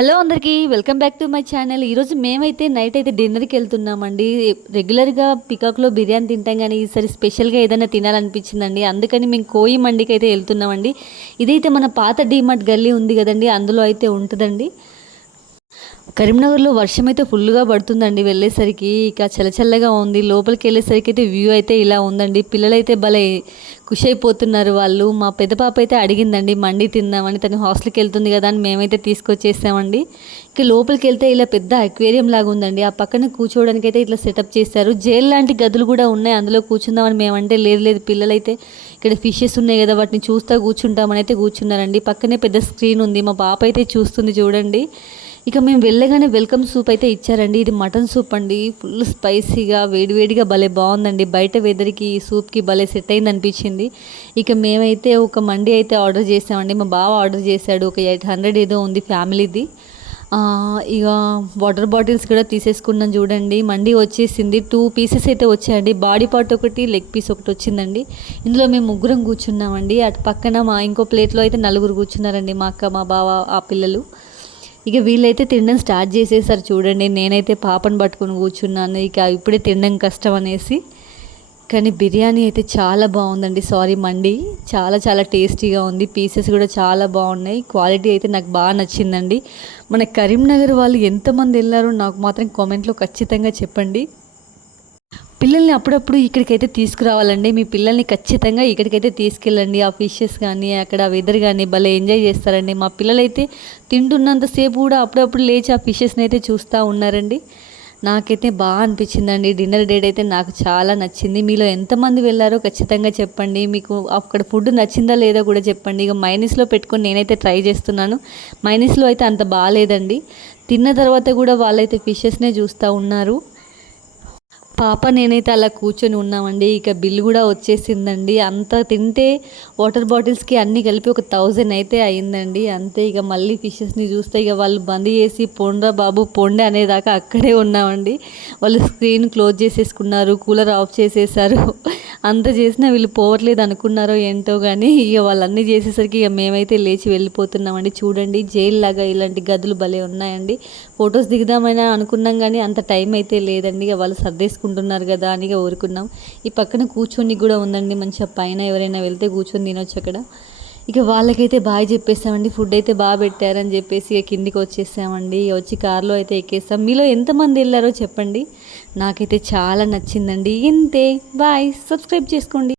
Hello అందరికీ welcome back to my channel. ఈరోజు మేమైతే నైట్ అయితే డిన్నర్కి వెళ్తున్నామండి. రెగ్యులర్గా పికాక్లో బిర్యానీ తింటాం కానీ ఈసారి స్పెషల్గా ఏదైనా తినాలనిపించిందండి. అందుకని మేము కోయి మండికి అయితే వెళ్తున్నామండి. ఇదైతే మన పాత డీమార్ట్ గల్లీ ఉంది కదండి అందులో అయితే ఉంటుందండి. కరీంనగర్లో వర్షం అయితే ఫుల్గా పడుతుందండి. వెళ్ళేసరికి ఇక చల్లచల్లగా ఉంది. లోపలికి వెళ్ళేసరికి అయితే వ్యూ అయితే ఇలా ఉందండి. పిల్లలైతే భలే ఖుషి అయిపోతున్నారు వాళ్ళు. మా పెద్ద పాప అయితే అడిగిందండి మండి తిందామని తను హాస్టల్కి వెళ్తుంది కదా అని మేమైతే తీసుకొచ్చేసామండి. ఇక లోపలికి వెళ్తే ఇలా పెద్ద అక్వేరియం లాగా ఉందండి. ఆ పక్కన కూర్చోవడానికి అయితే ఇట్లా సెటప్ చేశారు. జైలు లాంటి గదులు కూడా ఉన్నాయి. అందులో కూర్చుందామని మేమంటే లేదు లేదు. పిల్లలైతే ఇక్కడ ఫిషెస్ ఉన్నాయి కదా వాటిని చూస్తూ కూర్చుంటామని అయితే కూర్చున్నారండి. పక్కనే పెద్ద స్క్రీన్ ఉంది. మా పాప అయితే చూస్తుంది చూడండి. ఇక మేము వెళ్ళగానే వెల్కమ్ సూప్ అయితే ఇచ్చారండి. ఇది మటన్ సూప్ అండి. ఫుల్ స్పైసీగా వేడివేడిగా భలే బాగుందండి. బయట వెదర్కి సూప్కి భలే సెట్ అయింది అనిపించింది. ఇక మేమైతే ఒక మండి అయితే ఆర్డర్ చేసామండి. మా బావ ఆర్డర్ చేశాడు. ఒక ఎయిట్ హండ్రెడ్ ఏదో ఉంది ఫ్యామిలీది. ఇక వాటర్ బాటిల్స్ కూడా తీసేసుకున్నాం చూడండి. మండి వచ్చేసింది. టూ పీసెస్ అయితే వచ్చాయండి. బాడీ పార్ట్ ఒకటి లెగ్ పీస్ ఒకటి వచ్చిందండి. ఇందులో మేము ముగ్గురం కూర్చున్నామండి. అటు పక్కన మా ఇంకో ప్లేట్లో అయితే నలుగురు కూర్చున్నారండి మా అక్క మా బావ ఆ పిల్లలు. ఇక వీళ్ళైతే తినడం స్టార్ట్ చేసేసారు చూడండి. నేనైతే పాపను పట్టుకొని కూర్చున్నాను. ఇక ఇప్పుడే తినడం కష్టం అనేసి. కానీ బిర్యానీ అయితే చాలా బాగుందండి. సారీ మండి. చాలా చాలా టేస్టీగా ఉంది. పీసెస్ కూడా చాలా బాగున్నాయి. క్వాలిటీ అయితే నాకు బాగా నచ్చిందండి. మన కరీంనగర్ వాళ్ళు ఎంతమంది వెళ్ళారో నాకు మాత్రం కామెంట్లో ఖచ్చితంగా చెప్పండి. పిల్లల్ని అప్పుడప్పుడు ఇక్కడికైతే తీసుకురావాలండి. మీ పిల్లల్ని ఖచ్చితంగా ఇక్కడికైతే తీసుకెళ్ళండి. ఆ ఫిషెస్ కానీ అక్కడ వెదర్ కానీ భలే ఎంజాయ్ చేస్తారండి. మా పిల్లలైతే తింటున్నంతసేపు కూడా అప్పుడప్పుడు లేచి ఆ ఫిషెస్ని అయితే చూస్తూ ఉన్నారండి. నాకైతే బాగా అనిపించిందండి. డిన్నర్ డేట్ అయితే నాకు చాలా నచ్చింది. మీలో ఎంతమంది వెళ్ళారో ఖచ్చితంగా చెప్పండి. మీకు అక్కడ ఫుడ్ నచ్చిందా లేదో కూడా చెప్పండి. ఇక మైనస్లో పెట్టుకొని నేనైతే ట్రై చేస్తున్నాను. మైనస్లో అయితే అంత బాగాలేదండి. తిన్న తర్వాత కూడా వాళ్ళైతే ఫిషెస్నే చూస్తూ ఉన్నారు. పాప నేనైతే అలా కూర్చొని ఉన్నామండి. ఇక బిల్ కూడా వచ్చేసిందండి. అంత తింటే వాటర్ బాటిల్స్కి అన్నీ కలిపి ఒక థౌజండ్ అయితే అయిందండి. అంతే ఇక మళ్ళీ ఫిషెస్ని చూస్తే ఇక వాళ్ళు బంద్ చేసి పొండ్రా బాబు పొండే అనేదాకా అక్కడే ఉన్నామండి. వాళ్ళు స్క్రీన్ క్లోజ్ చేసేసుకున్నారు కూలర్ ఆఫ్ చేసేసారు. అంత చేసినా వీళ్ళు పోవట్లేదు అనుకున్నారో ఏంటో కానీ ఇక వాళ్ళన్నీ చేసేసరికి ఇక మేమైతే లేచి వెళ్ళిపోతున్నామండి. చూడండి జైలు లాగా ఇలాంటి గదులు భలే ఉన్నాయండి. ఫొటోస్ దిగుదామైనా అనుకున్నాం కానీ అంత టైం అయితే లేదండి. ఇక వాళ్ళు సర్దేసుకుంటున్నారు కదా అని ఇక ఊరుకున్నాం. ఈ పక్కన కూర్చొని కూడా ఉందండి మంచిగా. పైన ఎవరైనా వెళ్తే కూర్చొని తినొచ్చు అక్కడ. ఇక వాళ్ళకైతే బాగా చెప్పేసామండి ఫుడ్ అయితే బాగా పెట్టారని చెప్పేసి ఇక కిందికి వచ్చేసామండి. వచ్చి కార్లో అయితే ఎక్కేస్తాం మీలో ఎంతమంది వెళ్ళారో చెప్పండి. నాకైతే చాలా నచ్చిందండి. ఇంతే. బాయ్. సబ్స్క్రైబ్ చేసుకోండి.